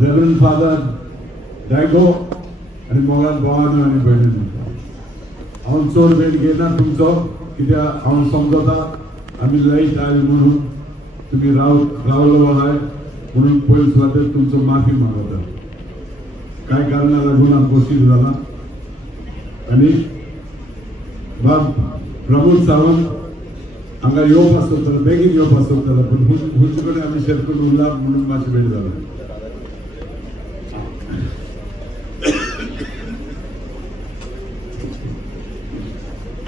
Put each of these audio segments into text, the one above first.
Reverend father डायगो आणि मोगान भावानो आणि भयणींनो हांव चड वेळ घेना तुमचो कित्याक हांव समजता आमी लाईट आयली म्हणून तुम्ही रावलो आहाय म्हणून पयली सुवातेर तुमचो माफी मागता काय कारणां लागून आमकां उशीर जाला आनी बाब प्रमोद सावंत हांगा येवप आसतलो बेगीन येवप आसतलो पूण हुंचे कडेन आमी शेअर करून उरला म्हणून मातशें वेळ जाला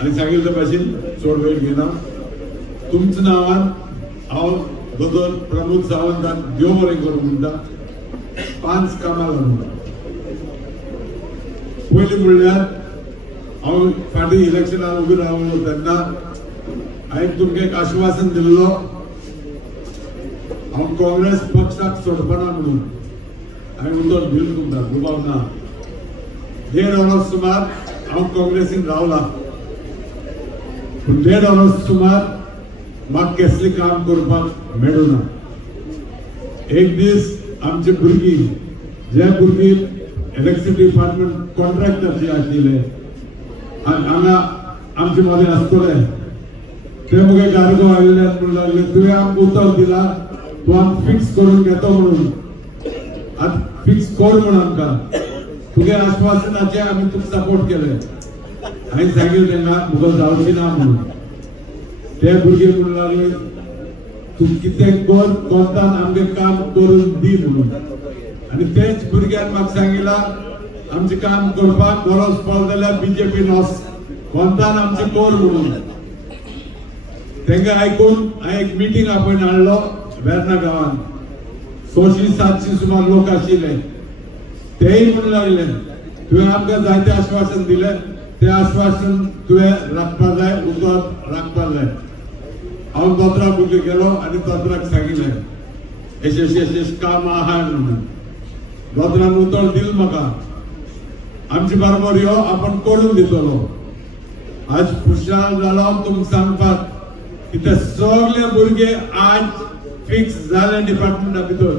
आनी सांगिल्ले भाशेन चड वेळ घेना तुमच्या नांवान हांव दोतोर प्रमोद सावंताक देव बरें करूं म्हणटा 5 कामां लागून पयलीं म्हणल्यार हांव फाटीं इलेक्शनाक उबी रावलो तेन्ना हांवें तुमकां एक आश्वासन दिल्लो हांव काँग्रेस पक्षाक सोडपना म्हणून हांवें उतर दिलो तुमकां दुबाव ना 1.5 वर्स सुमार हांव काँग्रेसीन रावला पूण 1.5 वर्स सुमार म्हाका कसलें काम करपाक मेळूं ना एक दीस आमचे भुरगीं जे भुरगीं इलेक्ट्रिसिटी डिपार्टमेंट कॉन्ट्रॅक्टर जे आशिल्ले हांगा आमचे मदें आसतले ते मुगे गाडगो आयिल्ले म्हणून लागले तुवें आमकां उतर दिला तूं आमकां फिक्स करून घेतो म्हणून आतां फिक्स कर म्हणून आमकां तुगे आश्वासनाचे आमी तुका सपोर्ट केले हांवें सांगिल्लें तेंकां मुगो जावचें ना म्हणून ते भुरगे म्हणून लागले तूं कितें कर कोंतान आमगे काम करून दी म्हणून आनी तेच भुरग्यान म्हाका सांगिल्ला आमचें काम करपाक गरज पडली जाल्यार बीजेपीन वच कोंतान आमचें कर म्हणून तेंकां आयकून हांवें एक मिटींग आपयन हाडलो वेर्ना गांवांत 600-700 सुमार लोक आशिल्ले तेय म्हणून लागले तुवें आमकां जायतें आश्वासन दिलें तें आश्वासन तुवें राखपाक जाय उतर राखपाक जाय हांव दोतोरा भुरगे गेलो आनी दोतोराक सांगिल्लें अशें काम आहाय म्हणून दोतोरान उतर दिलें म्हाका आमचे बरोबर यो आपण करून दितलो आज खुशाल जालो तुमकां सांगपाक की ते सगळे भुरगे आज फिक्स जाले डिपार्टमेंटा भितर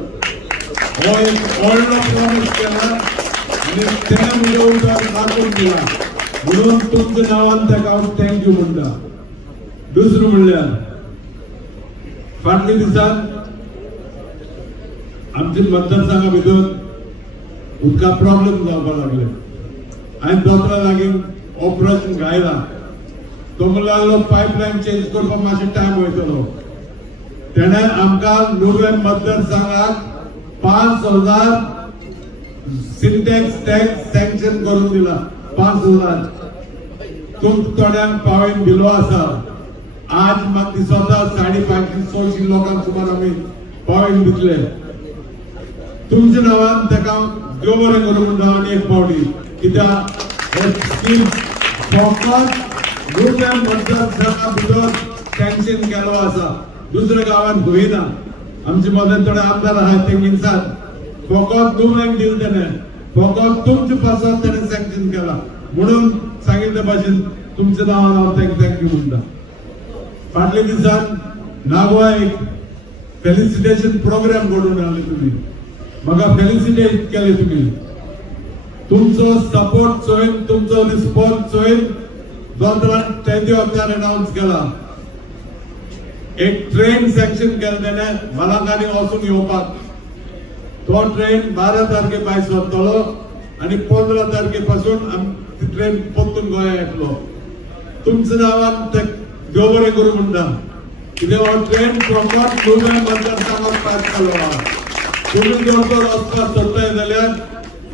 हो एक व्हडलो प्रॉमिस केला आनी तेणे म्हजे उतर राखून दिला म्हणून तुमच्या नांवान ताका हांव थँक्यू म्हणटा दुसरें म्हणल्यार फाटल्या दिसान आमच्या मतदारसंघा भितर उदका प्रॉब्लेम जावपाक लागले हांवें दोतोरा लागीं ऑपरेशन घायला तो म्हणून लागलो पायपलायन चेंज करपाक मातशें टायम वयतलो तेणे आमकां नुवें मतदारसंघाक 5000 सिंटेक्स टँक सँक्शन करून दिला 5000 तुमकां थोड्यांक पावयन दिलो आसा आज म्हाका दिसता 550-600 लोकांक सुमार आमी पावयन दितले तुमच्या नांवान ताका देव बरें करूं म्हणटा आनी एक पावटी कित्याक हे स्कीम फकत नुवें मतदारसंघा भितर सँक्शन केलो आसा दुसऱ्या गांवांत होईना आमचे मदें थोडे आमदार आहात ते म्हणटात फकत नुवेंक दिलें तेणें फकत तुमच्या पासत तेणें सँक्शन केला म्हणून सांगिल्ले भाशेन तुमच्या नांवान हांव थँक्यू म्हणटा फाटल्या दिसान नागवा एक फेलिसिटेशन प्रोग्राम घडोवन हाडले तुमी म्हाका फेलिसिटेट केले तुमी तुमचो सपोर्ट चोयन तुमचो रिस्पॉन्स चोयन दोतोरान तेदे वखदार अनाउन्स केला एक ट्रेन सँक्शन केला तेणें मलंगांनी वचून येवपाक तो ट्रेन 12 तारखे भायर सरतलो आनी 15 तारखे पासून ती ट्रेन परतून गोंया येतलो तुमच्या नांवान ते देव बरें करूं म्हणटा कित्याक हो ट्रेन फकत नुवें मतदारसंघाक पास केलो आहा तुमी जर तर वचपाक सोदताय जाल्यार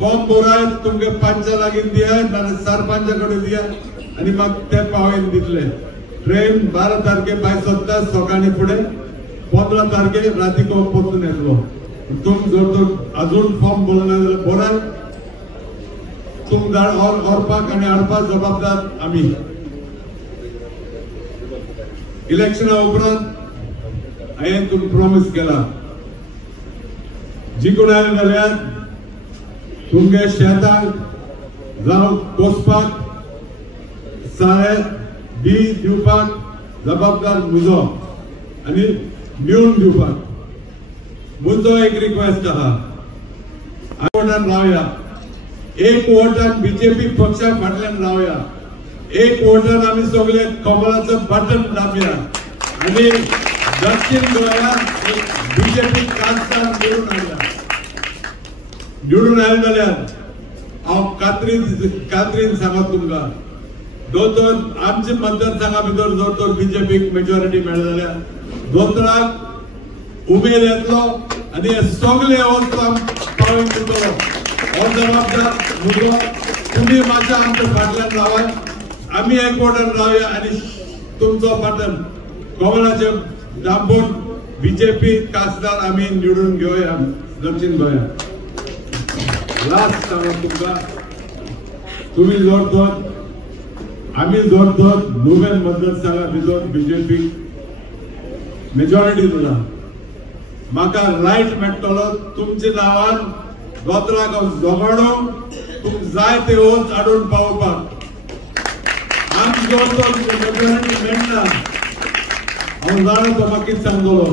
फॉर्म भरात तुमगे पंचा लागीं दियात नाल्यार सरपंचा कडेन दियात आनी म्हाका ते पावयन दितले ट्रेन 12 तारखे भायर सरता सकाळी फुडें 15 तारखे रातीको परतून येतलो तुम जर तर अजून फॉर्म भरना जाल्यार भरात तुमकां व्हरपाक आनी हाडपाक जबाबदार आमी इलेक्शना उपरांत हांवें तुमकां प्रॉमिस केला जिखून आयले जाल्यार तुमगे शेतांक जावं कोसपाक सारें बी दिवपाक जबाबदार म्हजो आनी मिळून दिवपाक म्हजो एक रिक्वेस्ट आहा वोटान रावया, एक वोटान बीजेपी पक्षा फाटल्यान रावया, एक वोटान आम्ही सगळे कमळाचं बटन दाबया आणि दक्षिण गोंयांत बीजेपी खासदार निवडून आयले जाल्यार हांव कात्रीन सांगत तुमकां दोतोर आमचे मतदारसंघा भितर जर तर बीजेपीक मेजॉरिटी मेळ्ळी जाल्यार दोतोराक उमेद येतलो आनी हे सगळे वस्तू पावोवन दितलो। हो जबाबदार मुद्दो तुम्ही मातशें आमच्या फाटल्यान रावात, आम्ही एक वोटान रावया आणि तुमचो बटन कमळाचे दाबून बीजेपी खासदार आम्ही निवडून घेवया दक्षिण गोंयांत। लास्ट सांगत तुमकां तुम्ही जोर तर आम्ही जोर तर नुवें मतदारसंघा भितर बीजेपी मेजॉरिटी दिला, म्हाका रायट मेळटलो तुमच्या नांवान दोतराक झगडून तुमकां जाय ते वोट हाडून पावोवपाक। आमी जोर तर मेजॉरिटी मेळना हांव जाणा तो म्हाका कितें सांगतलो,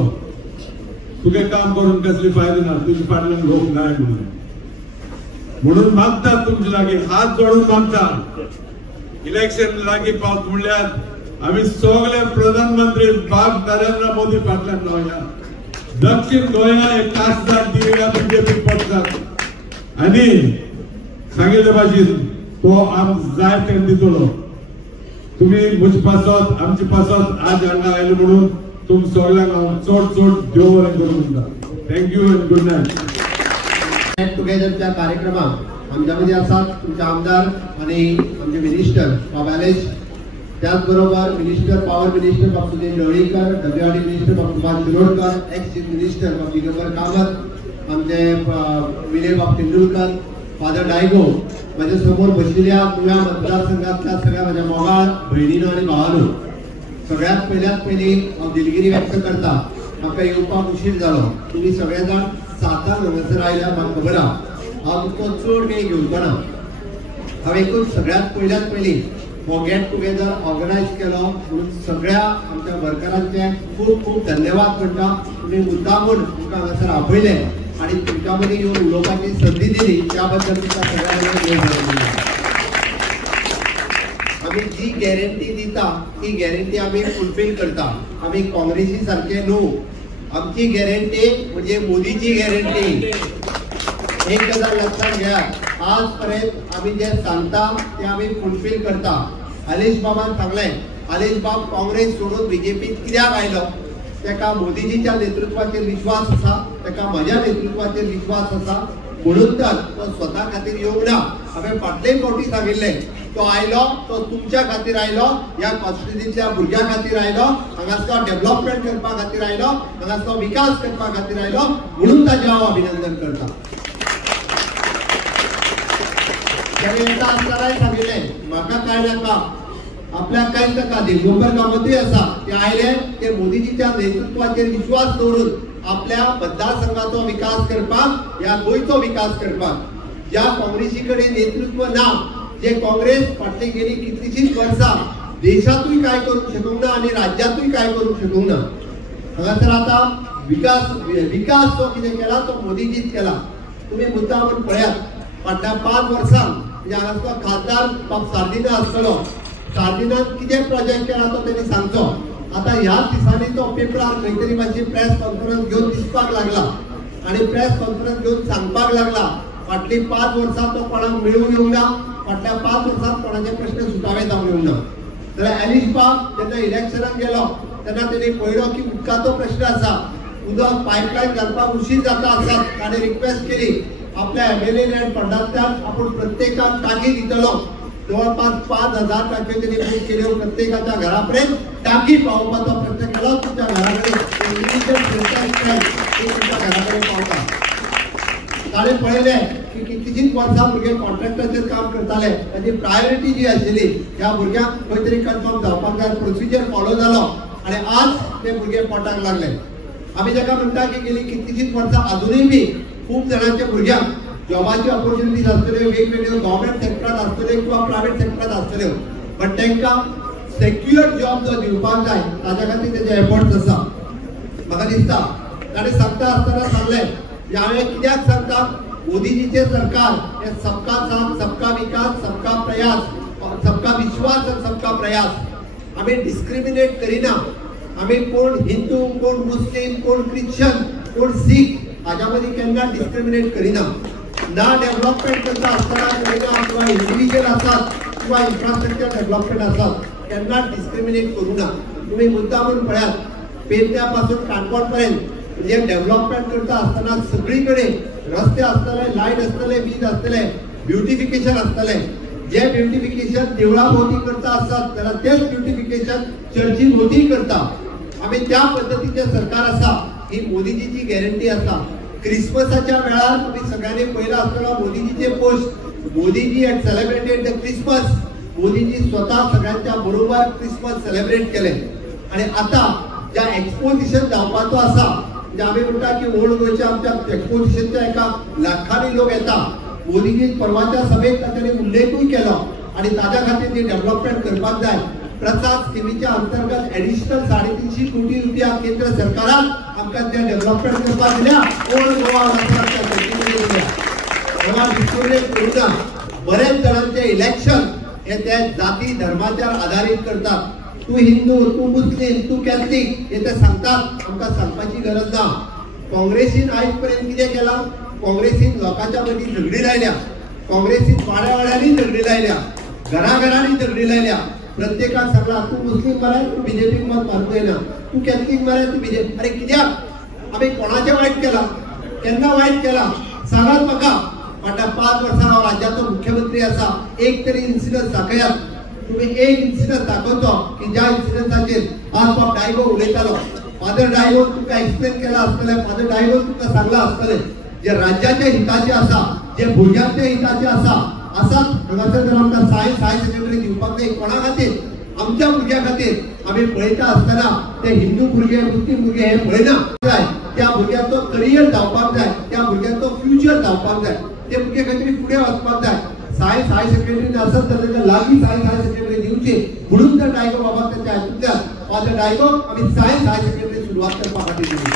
तुगे काम करून कसली फायदो ना, तुजे फाटल्यान लोक नाय म्हणून मागता तुमचे लागी हात जोडून मागता। इलेक्शन लागी पावत म्हणल्यार आम्ही सगळे प्रधानमंत्री बाब नरेंद्र मोदी फाटल्यान रावया, दक्षिण गोंया एक खासदार दिवया बीजेपी पक्षाक आणि सांगिल्ले भाशेन तो आम जाय ते दितलो। तुम्ही म्हजे पासत आमचे पासत आज हांगा आयले म्हणून तुम सगळ्यांक हांव चड देव बरें करूं म्हणटा। Thank you and good night. टुगेदरच्या कार्यक्रमात आमच्यामध्ये असतात तुमचे आमदार आणि आमचे मिनिस्टर बाबालेश, त्याचबरोबर मिनिस्टर पॉवर मिनिस्टर बाब सुनील ढवळीकर, डब्ल्यूआरडी मिनिस्टर बाब Subhash Shirodkar, ex chief minister बाब दिगंबर कामत, आमचे विनय बाब तेंडुलकर, फादर डायगो, माझ्या समोर बसलेल्या तुझ्या मतदारसंघातल्या सगळ्या माझ्या मोगाळ बहिणीनो आणि भावानो, सगळ्यात पहिली हांव दिलगिरी व्यक्त करता। म्हाका येवपाक उशीर जालो, तुम्ही सगळेजण सातान हांगासर आयल्या म्हाका खबर आहा, हांव तुमचो चड वेळ घेवचो ना। हांव एकूच सगळ्यात पयली हो गेट टुगेदर ऑर्गनायज केलो म्हणून सगळ्या आमच्या वर्करांचे खूप खूप धन्यवाद म्हणटा। तुम्ही मुद्दामून तुमकां हांगासर आपयले आणि तुमच्या मदीं येवन उलोवपाची संदी दिली त्याबद्दल तुमकां सगळ्यांक देव बरें करूं। आमी जी गॅरंटी दिता ती गॅरंटी आमी फुलफील करता। आमी काँग्रेसी सारखे न्हू, आमची गॅरंटी म्हणजे मोदीची गॅरंटी। एक गजाल लक्षात घ्या, आजपर्यंत आम्ही जे सांगता ते आम्ही फुलफिल करता। हरीश बाबान सांगले, हरीश बाब काँग्रेस सोडून बीजेपीत कित्याक आयलो, तेका मोदीजीच्या नेतृत्वाचेर विश्वास आसा, तेका म्हज्या नेतृत्वाचेर विश्वास आसा, म्हणून तर तो स्वता खातीर येवंक ना। हांवें फाटले फावटी सांगिल्ले तो आयलो तो तुमच्या खातीर आयलो, ह्या कॉन्स्टिट्युएन्सीच्या भुरग्यां खातीर आयलो, हांगासलो डेव्हलपमेंट करपा खातीर आयलो, हांगासलो विकास करपा खातीर आयलो, म्हणून ताचें हांव अभिनंदन करता। सांगितले म्हाका काय नाका, आपल्याक कांयच नाका, दिगंबर कामतूय आसा, ते आयले ते मोदीजीच्या नेतृत्वाचेर विश्वास दवरून आपल्या मतदारसंघाचो विकास करपाक, ह्या गोंयचो विकास करपाक। ज्या काँग्रेसी कडेन नेतृत्व ना, जे काँग्रेस फाटली गेली कितलीशींच वर्सां देशातूय काय करूंक शकूंक ना आणि राज्यातूय काय करूंक शकूंक ना। हांगासर आता विकास जो कितें केला तो मोदीजीच केला। तुम्ही मुद्दामून पळयात, फाटल्या 5 वर्सांक हांगासलो खासदार बाब सार्दिना आसतलो, सार्दिनान कितें प्रोजेक्ट केला तो तेणी सांगचो। आता ह्याच दिसांनी तो पेपरार खंय तरी मातशी प्रेस कॉन्फरन्स घेवन दिसपाक लागला आणि प्रेस कॉन्फरन्स घेवन सांगपाक लागला फाटली 5 वर्सां तो कोणाक मेळूंक येवंक ना, फाटल्या 5 वर्सांत कोणाचे प्रश्न सुटावे जावंक येवंक ना। जाल्यार हरीश बाब जेन्ना इलेक्शनाक गेलो तेन्ना तेणी पळयलो की उदकाचो प्रश्न आसा, उदक पायपलायन घालपाक उशीर जाता आसत, ताणें रिक्वेस्ट केली आपल्या एमएलए लँड फंडांतल्यान आपूण प्रत्येकाक टाकी दितलो। जवळपास 5000 टाक्यो तेणी बूक केल्यो, प्रत्येकाच्या घरापर्यंत टाकी पावोवपाचो प्रयत्न केलो। तुमच्या घराकडे तुमच्या घराकडे पावता। ताणें पळयलें की कितलीशींच वर्सां भुरगे कॉन्ट्रॅक्टाचेर काम करताले, ताची प्रायोरिटी जी आशिल्ली ह्या भुरग्यांक खंय तरी कन्फर्म जावपाक जाय, प्रोसिजर फॉलो जालो आणि आज ते भुरगे पोटाक लागले। आमी जाका म्हणटा की गेली कितलीशींच वर्सां अजूनय बी खूप जणांच्या भुरग्यांक जॉबाची ऑपॉर्च्युनिटीज आसतल्यो, वेगवेगळ्यो गव्हर्नमेंट सेक्टरात आसतल्यो किंवा प्रायव्हेट सेक्टरात आसतल्यो, बट तांकां सेक्युअर जॉब जो दिवपाक जाय ताच्या खातीर तेजे एफर्ट्स आसा। म्हाका दिसता ताणें सांगता आसतना सांगलें, हांवें कित्याक सांगता मोदीजीचे सरकार हे सबका साथ सबका विकास सबका प्रयास सबका विश्वास आणि सबका प्रयास आम्ही डिस्क्रिमिनेट करिना आम्ही कोण हिंदू कोण मुस्लिम कोण ख्रिश्चन कोण सीख हाच्यामध्ये केन्ना डिस्क्रिमिनेट करिना ना डेव्हलपमेंट करता आसतना करिना किंवा इंडिव्हिज्युअल आसात किंवा इन्फ्रास्ट्रक्चर डेव्हलपमेंट आसात केन्ना डिस्क्रिमिनेट करू ना तुम्ही मुद्दामून पळयात पेडण्यापासून काणकोण पर्यंत म्हणजे डेव्हलपमेंट करता असताना सगळीकडे रस्ते असतले लाईट असतले वीज असतले ब्युटिफिकेशन असतले जे ब्युटिफिकेशन देवळा भोवती करता असतात त्याला तेच ब्युटिफिकेशन चर्ची भोवती करता आम्ही त्या पद्धतीचे सरकार असा ही मोदीजीची गॅरंटी असा क्रिसमसाच्या वेळार तुम्ही सगळ्यांनी पहिला असलेला मोदीजीचे post Modiji had celebrated the Christmas Modiji स्वतः सगळ्यांच्या बरोबर क्रिसमस सेलिब्रेट केले आणि आता ज्या एक्सपोजिशन जावपाचो असा म्हणजे आम्ही म्हणटा की ओल्ड गोयच्या आमच्या एक्सपोजिशनच्या एका लाखांनी लोक येता मोदीजी परवाच्या सभेत तांणी उल्लेखूय केलो आणि ताज्या खातीर जे डेव्हलपमेंट करपाक जाय प्रसाद स्किमीच्या अंतर्गत एडिशनल 350 कोटी रुपया केंद्र सरकारान आमकां ते डेव्हलपमेंट करपाक दिल्या ओल्ड गोवा डिस्क्रिमिनेट करूना बरेच जणांचे इलेक्शन हे ते जाती धर्माचेर आधारित करतात तू हिंदू तू मुस्लिम तू कॅथलिक हे ते सांगतात आमकां सांगपाची गरज ना काँग्रेसीन आयज पर्यंत कितें केलां काँग्रेसीन लोकांच्या मदीं झगडी लायल्या काँग्रेसीन वाड्यावाड्यांनी झगडी लायल्या घराघरांनी झगडी लायल्या प्रत्येकाक सांगला तू मुस्लिम मरे तू बीजेपीक मत मारूंक जायना तू कॅथलिक मरे तू बीजेपी अरे कित्याक आमी कोणाचें वायट केलां केन्ना वायट केलां सांगात म्हाका फाटल्या 5 वर्सां हांव राज्याचो मुख्यमंत्री आसा एक तरी इन्सिडन्स दाखयात तुम्ही एक इन्सिडन्स दाखवतो की ज्या इन्सिडन्साचेर आज बाप डायगो उलयतालो फादर डायगो तुका एक्सप्लेन केला आसतले फादर डायगो तुका सांगला आसतले जे राज्याचे हिताचे आसा जे भुरग्यांचे हिताचे आसा आसात हांगासर जर आमकां सायन्स हाय सेकंडरी दिवपाक जाय कोणा खातीर आमच्या भुरग्यां खातीर आमी पळयता आसतना ते हिंदू भुरगे मुस्लिम भुरगे हे पळयना जाय त्या भुरग्याचो करियर जावपाक जाय त्या भुरग्याचो फ्युचर जावपाक जाय ते भुरगे खंय फुडें वचपाक जाय सायन्स हाय सेकंडरी आसत जाल्यार लागीं सायन्स हाय सेकंडरी दिवची म्हणून तर डायगो बाबा त्याच्या आयकुतल्यान फादर डायगो आमी सायन्स हाय सेकंडरी सुरवात करपा खातीर दिली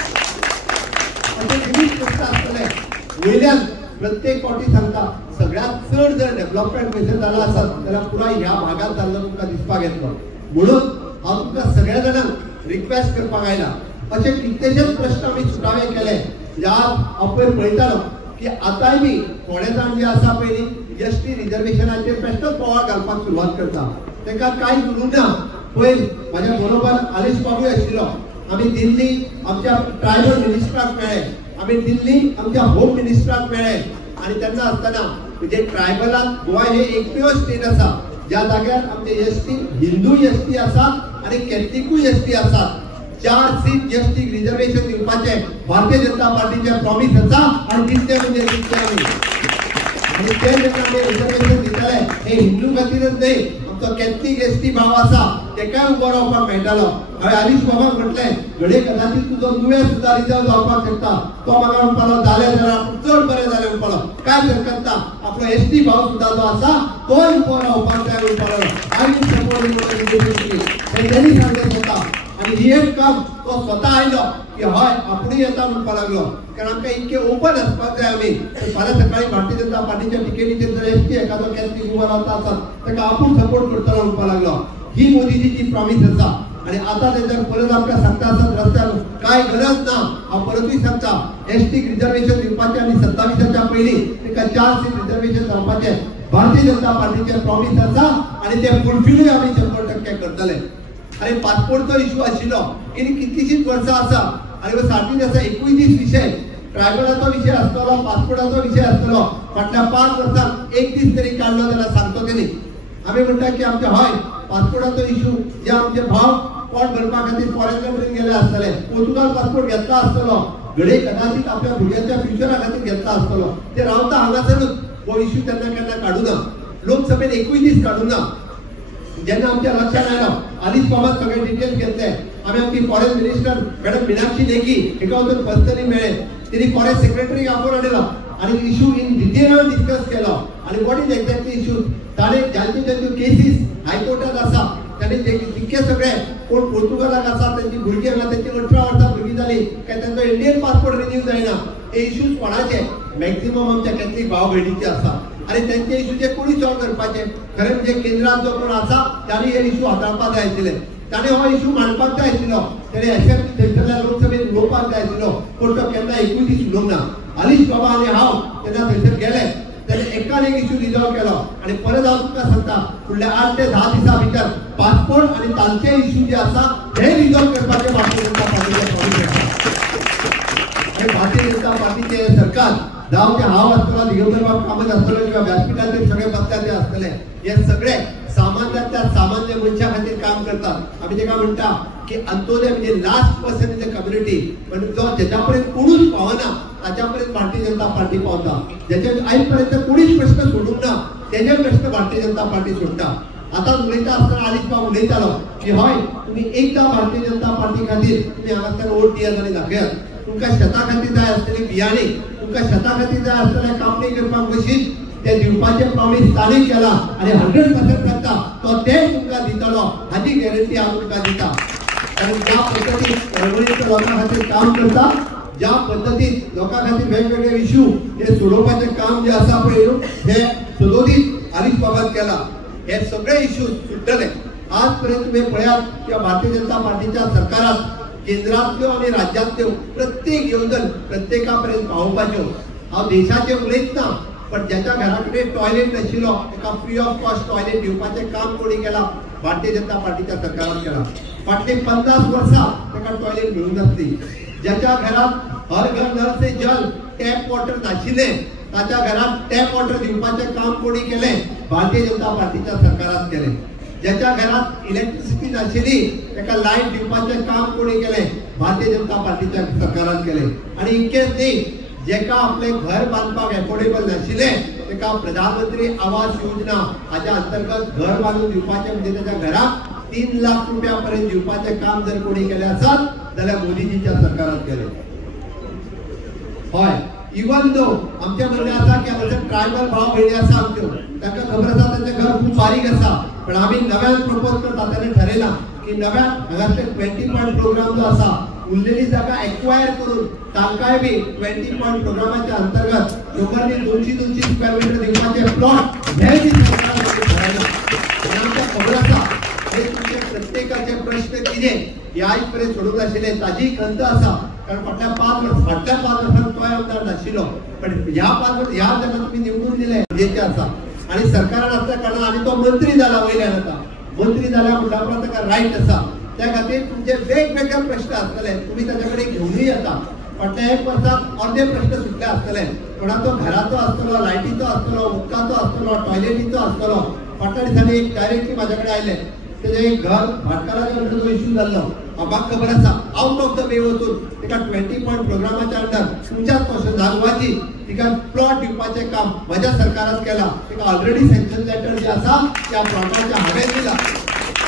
अशें कितें कश्ट आसतले वयल्यान प्रत्येक फावटी सांगता सगळ्यात चड जर डेव्हलपमेंट खंयसर जाला आसत जाल्यार पुराय ह्या भागात जाल्लो तुमकां दिसपाक येतलो म्हणून हांव तुमकां सगळ्या जाणांक रिक्वेस्ट करपाक आयला अशे कितलेशेच प्रश्न आमी सुटावे केले ज्या हांव पयर पळयतालो की आतांय बी थोडे जाण जे आसा पयलीं एसटी रिजर्वेशनाचेर बेश्टोच बोवाळ घालपाक सुरवात करता तांकां कांय उरूंक ना पयर म्हाज्या बरोबर आलेश बाबूय आशिल्लो आमी दिल्ली आमच्या ट्रायबल मिनिस्टराक मेळ्ळे आमी दिल्ली आमच्या होम मिनिस्टराक मेळ्ळे आनी तेन्ना आसतना म्हणजे ट्रायबलांत गोवा हे एकमेव स्टेट आसा ज्या जाग्यार आमचे एसटी हिंदू एसटी आसात आनी कॅथलिकूय एसटी आसात 4 सीट एसटी रिजर्वेशन दिवपाचे भारतीय जनता पार्टीचे प्रॉमिस आसा आनी दिसते म्हणजे दिसते आमी आणि ते जेन्ना आमी रिजर्वेशन दिताले हे हिंदू खातीरच न्हय आमचो कॅथलिक एसटी भाव आसा तेकाय उबो रावपाक मेळटालो हांवें आलीश बाबाक म्हटलें घडये कदाचित तुजो नुवें सुद्दां रिजर्व जावपाक शकता तो म्हाका म्हणपालो जालें जाल्यार आपूण चड बरें जालें म्हणपालो कांय हरकत ना आपलो एसटी भाव सुद्दां जो आसा तोय उबो रावपाक जाय म्हणपालो आनी सपोर्ट तेंच्यांनी सांगलें स्वता आणि ही एक काम तो स्वतः आयलो की हय आपुणूय येता म्हणपा लागलो कारण आमकां इतके ओपन आसपाक जाय आमी फाल्यां सकाळी भारतीय जनता पार्टीच्या टिकेटीचेर जर एसटी एखादो कॅथलिक उबो रावता आसत ताका आपूण सपोर्ट करतलो म्हणपा लागलो ही मोदीजीची प्रॉमिस आसा आणि आता ते जर परत आमकां सांगता आसत रस्त्यार काय गरज ना हांव परतूय सांगता एसटी रिजर्वेशन दिवपाचें आनी 27च्या पयलीं ताका 4 सीट रिजर्वेशन जावपाचें भारतीय जनता पार्टीचे प्रॉमिस आसा आणि ते फुलफिलूय आमी 100% करतले अरे पासपोर्टचो इश्यू आशिल्लो गेली कितलीशीच वर्सां आसा आनी सारकीच आसा 21 विशय ट्रायबलाचो विशय आसतलो पासपोर्टाचो विशय आसतलो फाटल्या 5 वर्सांत एक दीस तरी काडलो जाल्यार सांगतो तेणी आमी म्हणटा की आमचे हय पासपोर्टाचो इश्यू जे आमचे भाव पोट भरपा खातीर फॉरेन कंट्रीन गेले आसतले पोर्तुगाल पासपोर्ट घेतला आसतलो घडये कदाचित आपल्या भुरग्यांच्या फ्युचरा खातीर घेतला आसतलो ते रावता हांगासरूच हो इश्यू तेन्ना केन्ना काडूं ना लोकसभेत 21 दीस काडूं ना जेन्ना आमच्या लक्षात आयलो आलीच बाबा सगळे डिटेल्स घेतले आमी आमची foreign minister madam Meenakshi Lekhi एका वचून पर्सनली मेळ्ळे तिणी फॉरेन सेक्रेटरीक आपोवन हाडिलो आनी इश्यू इन डिटेल डिस्कस केलो आनी वॉट इज एक्झॅक्टली इश्यू ताणे ज्यांच्यो ज्यांच्यो केसीस हायकोर्टात आसा ताणे जितके सगळे कोण पोर्तुगालाक आसा तांची भुरगीं हांगा तांची 18 वर्सां भुरगीं जाली काय तांचो इंडियन पासपोर्ट रिन्यू जायना हे इश्यूज कोणाचे मॅक्झिमम आमच्या कॅथलिक भाव भयणीचे आसा आणि त्यांचे इशू जे कोणी सॉल्व करपाचे खरें म्हणजे केंद्रात जो कोण आसा त्यांनी हे इशू हाताळपाक जाय आशिल्ले ताणें हो इशू मांडपाक जाय आशिल्लो ताणें अशें थंयसरल्या लोकसभेत उलोवपाक जाय आशिल्लो पूण तो केन्ना एकूय दीस उलोवंक ना हरीश बाबा आनी हांव तेन्ना थंयसर गेले ताणें एकान एक इशू रिजॉल्व केलो आणि परत हांव तुमकां सांगता फुडल्या 8 ते 10 दिसां भितर पासपोर्ट आणि तांचे इशू जे आसा हे रिजॉल्व करपाचे भारतीय जनता पार्टीचे हे भारतीय जनता पार्टीचे सरकार जावं ते हांव आसतलो दिगंबर बाब कामत आसतलो किंवा व्यासपीठाचेर सगळे बसता ते आसतले हे सगळे सामान्यातल्या सामान्य मनशा खातीर काम करतात आमी तेका म्हणटा की अंत्योदय म्हणजे last person in the community म्हणजे जो जेच्या पर्यंत कोणूच पावना ताच्या पर्यंत भारतीय जनता पार्टी पावता जेचे आयज पर्यंत कोणीच प्रश्न सोडूंक ना तेजे प्रश्न भारतीय जनता पार्टी सोडटा आता उलयता आसतना हरीश बाब उलयतालो की हय तुमी एकदा भारतीय जनता पार्टी खातीर तुमी हांगासर वोट दियात आनी दाखयात तुमकां शेता खातीर जाय आसतली बियाणी तुमकां शेता खातीर जाय आसतलें कापणी करपाक मशीन ते दिवपाचे प्रॉमिस ताणें केला आणि 100% करता तो ते तुमकां दितलो हाची गॅरंटी हांव तुमकां दिता कारण ज्या पद्दतीन परवडीच्या लोकां खातीर काम करता ज्या पद्दतीन लोकां खातीर वेगवेगळे इशू हे सोडोवपाचें काम जे आसा पळय हे सदोदीत हरीश बाबान केला हे सगळे इशू सुटले आज पर्यंत तुम्ही पळयात की भारतीय जनता पार्टीच्या सरकारात केंद्रातल्यो आणि राज्यातल्यो प्रत्येक योजन प्रत्येकापर्यंत पावोवपाच्यो हांव देशाचे उलयत ना पण ज्याच्या घराकडे टॉयलेट नाशिल्लो एका फ्री ऑफ कॉस्ट टॉयलेट दिवपाचें काम कोणी केला भारतीय जनता पार्टीच्या सरकारान केला फाटली 50 वर्सां ताका टॉयलेट मिळूंक नासली ज्याच्या घरात हर घर नल से जल टॅप वॉटर नाशिल्ले ताच्या घरात टॅप वॉटर दिवपाचें काम कोणी केले भारतीय जनता पार्टीच्या सरकारान केले ज्याच्या घरात इलेक्ट्रिसिटी नाशिल्ली ताका लायट दिवपाचें काम कोणी केले भारतीय जनता पार्टीच्या सरकारान केले आणि इतकेच न्ही जेका आपले घर बांधपाक एफोर्डेबल नाशिल्ले तेका प्रधानमंत्री आवास योजना हाच्या अंतर्गत घर बांधून दिवपाचे म्हणजे त्याच्या घरात 3 लाख रुपयापर्यंत दिवपाचे काम जर कोणी केले असत जाल्यार मोदीजीच्या सरकारान केले हय इवन दो आमच्या म्हणणे आसा की आमचे ट्रायबल भाव भयणी आसा आमच्यो तांकां खबर आसा तांचें घर खूब बारीक आसा पण आमी नव्यान प्रपोज करता ताणें ठरयलां की नव्यान हांगासर 20 पॉयंट प्रोग्राम जो आसा उरलेली जागा एक्वायर करून तांकांय बी 20 पॉयंट प्रोग्रामाच्या अंतर्गत लोकांनी 200 स्क्वेअर मीटर दिवपाचे प्लॉट हे बी सरकारने ठरयला आनी आमकां खबर आसा हे तुमचे प्रत्येकाचे प्रश्न कितें हे आयज पर्यंत सोडूंक नाशिल्ले ताजी खंत आसा कारण फाटल्या 5 वर्सांत तोय आमदार नाशिल्लो पण ह्या 5 वर्स ह्या जाणां तुमी निवडून दिले गरजेचें आसा आणि सरकारान आसल्या कारणान आनी तो मंत्री जाला वयल्यान आतां मंत्री जाल्या म्हणटा उपरांत ताका रायट आसा त्या खातीर तुमचे वेगवेगळे प्रश्न आसतले तुम्ही ताचे कडेन घेवनूय येता फाटल्या 1 वर्सात अर्दे प्रश्न सुटले आसतले कोणाचो घराचो आसतलो लायटीचो आसतलो उदकाचो आसतलो टॉयलेटीचो आसतलो फाटल्या दिसांनी एक डायरेक्टली म्हाजे कडेन आयले तेजे एक घर भाटकाराच्या कडलो इशू जाल्लो म्हाका खबर आसा आउट ऑफ द वे वचून तिका 20 पॉयंट प्रोग्रामाच्या अंडर तुमच्याच क्वेश्चन जागोवाची तिका प्लॉट दिवपाचें काम म्हज्या सरकारान केलां तिका ऑलरेडी सँक्शन लेटर जे आसा त्या प्लॉटाच्या हांवें दिला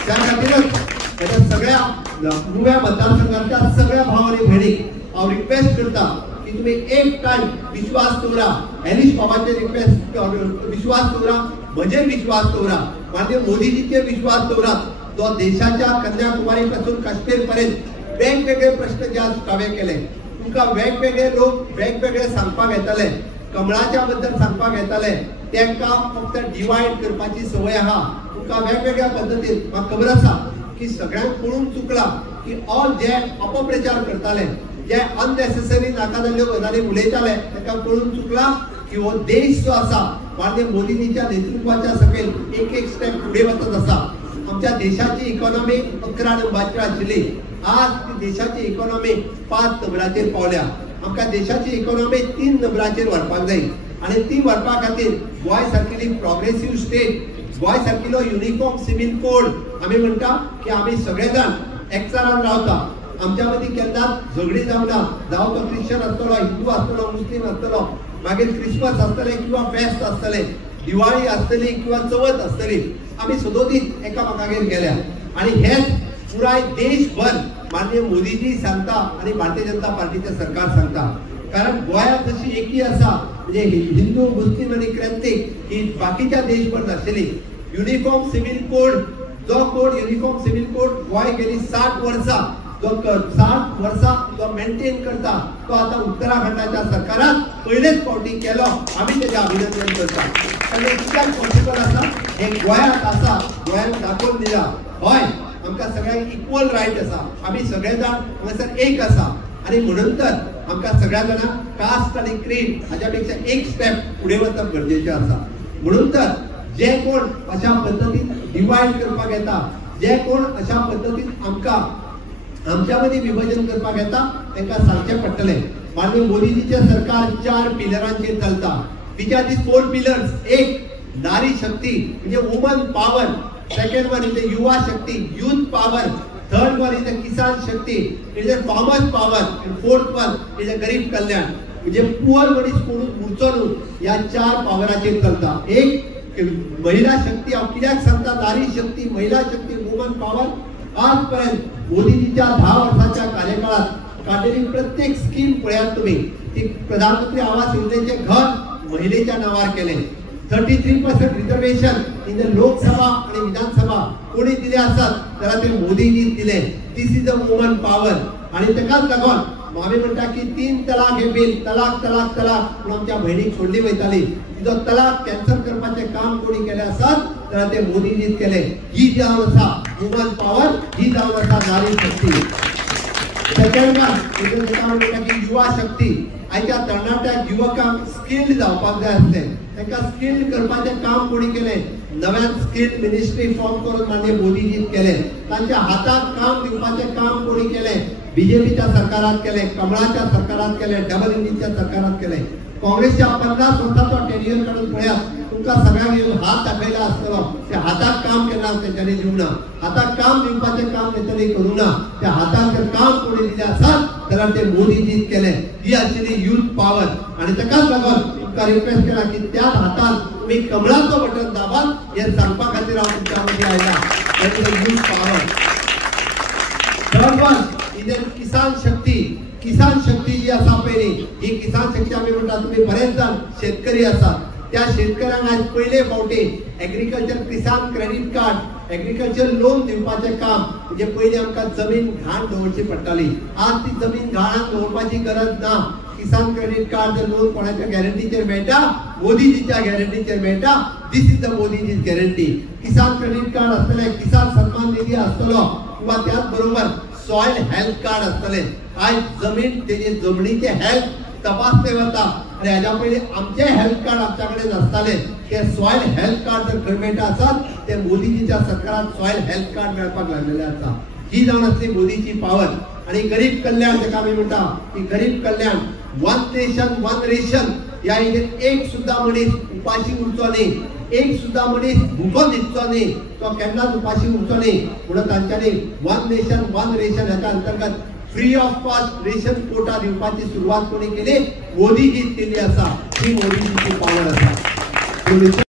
त्या खातीरच त्या सगळ्या नव्या मतदारसंघातल्या सगळ्या भाव आणि भयणीक हांव रिक्वेस्ट करता की तुम्ही एक टाइम विश्वास दवरा हरीश बाबाचे रिक्वेस्ट विश्वास दवरा म्हजेर विश्वास दवरा माननीय मोदीजीचेर विश्वास दवरा जो देशाच्या कन्याकुमारी पासून काश्मीर पर्यंत वेगवेगळे प्रश्न जे हांवें केले तुमकां वेगवेगळे लोक वेगवेगळे सांगपाक येताले कमळाच्या बद्दल सांगपाक येताले तांकां फक्त डिवायड करपाची संवय आहा तुमकां वेगवेगळ्या पद्दतीन म्हाका खबर आसा की सगळ्यांक कळून चुकला की ऑल जे अपप्रचार करताले जे अननेसेसरी नाका जाल्ल्यो गजाली उलयताले ताका कळून चुकला की हो देश जो आसा माननीय मोदीजीच्या नेतृत्वाच्या सकयल एक स्टेप फुडें वचत आसा आमच्या देशाची इकॉनॉमी 11 नंबराचेर आशिल्ली आज ती देशाची इकॉनॉमी 5 नंबराचेर पावल्या आमकां देशाची इकॉनॉमी 3 नंबराचेर व्हरपाक जाय आनी ती व्हरपा खातीर Goa सारकिली progressive state Goa सारकिलो uniform civil code आमी म्हणटा की आमी सगळे जाण एकचारान रावता आमच्या मदीं केन्नाच झगडी जावना जावं तो क्रिश्चन आसतलो हिंदू आसतलो मुस्लीम आसतलो मागीर क्रिसमस आसतले किंवा फेस्त आसतले दिवाळी आसतली किंवा चवथ आसतली आमी सदोदीत एकामेकागेर गेल्या आनी हेच पुराय देशभर माननीय मोदीजी सांगता आनी भारतीय जनता पार्टीचे सरकार सांगता कारण गोंयांत जशी एकी आसा म्हणजे हिंदू मुस्लीम आनी क्रांतीक ही बाकीच्या देशभर नाशिल्ली युनिफॉर्म सिव्हिल कोड जो code uniform civil code Goa गेली 60 वर्सां जो 60 वर्सां जो मेंटेन करता तो आता उत्तराखंडाच्या सरकारात पहिलेच फावटी केलो आम्ही त्याचे अभिनंदन करता आणि कित्याक पॉसिबल आसा हे गोंयांत आसा गोंयांत दाखोवन दिला हय आमकां सगळ्यांक इक्वल रायट आसा आम्ही सगळे जाण हांगासर एक आसा आणि म्हणून तर आमकां सगळ्या जाणांक कास्ट आणि क्रीड हाच्या पेक्षा एक स्टेप फुडें वचप गरजेचें आसा म्हणून तर जे कोण अशा पद्दतीन डिवायड करपाक येता जे कोण अशा पद्दतीन आमकां आमच्या मदीं विभाजन करपाक येता तांकां सांगचें पडटलें माननीय मोदीजीचें सरकार 4 पिलरांचेर चलता which are these 4 pillars एक नारी शक्ती म्हणजे woman power second one is युवा शक्ती youth power third one is किसान शक्ती is farmers power and fourth one is गरीब कल्याण म्हणजे पुअर मनीस कोणूच उरचो न्हू या 4 पॉवराचेर चलता एक महिला शक्ती हांव कित्याक सांगता नारी शक्ती महिला शक्ती वुमन पॉवर आजपर्यंत मोदीजीच्या 10 वर्षाच्या कार्यकाळात काढलेली प्रत्येक स्कीम पळयात तुम्ही ती प्रधानमंत्री आवास योजनेचे घर महिलेच्या नावावर केले 33% रिझर्वेशन इन द लोकसभा आणि विधानसभा कोणी दिले असत तर ते मोदीजी दिले दिस इज अ वुमन पॉवर आणि तेकाच लागून आम्ही म्हणटा की 3 तलाक हे बिल तलाक तलाक तलाक म्हणून आमच्या बहिणीक सोडली वयताली तिजो तलाक कॅन्सल करपाचे काम कोणी केले असत तर ते मोदीजीच केले ही जावन आसा वुमन पॉवर ही जावन आसा नारी शक्ती सेकंड वन की युवा शक्ती आयच्या तरणाट्या युवकांक स्किल्ड जावपाक जाय आसले तांकां स्किल्ड करपाचें काम कोणी केलें नव्यान स्किल्ड मिनिस्ट्री फॉर्म करून माननीय मोदीजीन केलें तांच्या हाताक काम दिवपाचें काम कोणी केलें बीजेपीच्या सरकारात केलें कमळाच्या सरकारात केलें डबल इंजिनच्या सरकारात केलें काँग्रेसच्या 50 वर्सांचो टेन्युअर काढून पळयात तुमकां सगळ्यांक येवन हात दाखयला आसतलो ते हाताक काम केन्ना तेंच्यांनी दिवना हाताक काम दिवपाचें काम तेंच्यांनी करूना त्या हाताक जर काम कोणी दिलें आसत जाल्यार ते मोदीजीन केलें ही आशिल्ली यूथ पॉवर आणि ताकाच लागून तुमकां रिक्वेस्ट केला की त्याच हातान तुम्ही कमळाचो बटन दाबात हे सांगपा खातीर हांव तुमच्या मदीं आयला youth power third one is किसान शक्ती जी आसा पयली ही किसान शक्ती आमी म्हणटा तुम्ही बरेच जाण शेतकरी आसात त्या शेतकऱ्यांक आज पहिले फावटी एग्रीकल्चर किसान क्रेडिट कार्ड एग्रीकल्चर लोन दिवपाचें काम म्हणजे पयलीं आमकां जमीन घाण दवरची पडटाली आज ती जमीन घाणान दवरपाची गरज ना किसान क्रेडिट कार्ड जर लोन कोणाच्या गॅरंटीचेर मेळटा मोदीजीच्या गॅरंटीचेर मेळटा this is the Modiji's guarantee Kisan credit card आसतलें किसान सन्मान निधी आसतलो किंवा त्याच बरोबर सॉयल हेल्थ कार्ड आसतलें आज जमीन तेजे जमनीचे हेल्थ तपासले वता आणि हाज्या पयलीं आमचे हेल्थ कार्ड आमच्या कडेन आसताले ते सॉयल हेल्थ कार्ड जर खंय मेळटा आसत ते मोदीजीच्या सरकारात सॉयल हेल्थ कार्ड मेळपाक लागलेले आसा ही जावन आसली मोदीची पॉवर आणि गरीब कल्याण जेका आमी म्हणटा की गरीब कल्याण वन नेशन वन रेशन ह्या हेजेर एक सुद्धा मनीस उपाशी उरचो न्ही एक सुद्धा मनीस भुको न्हिदचो न्ही तो केन्नाच उपाशी उरचो न्ही म्हणून तांच्यांनी वन नेशन वन रेशन हाच्या अंतर्गत free of cost ration quota दिवपाची सुरुवात कोणी केली मोदीजीच केली आसा ही मोदीजीची पॉवर आसा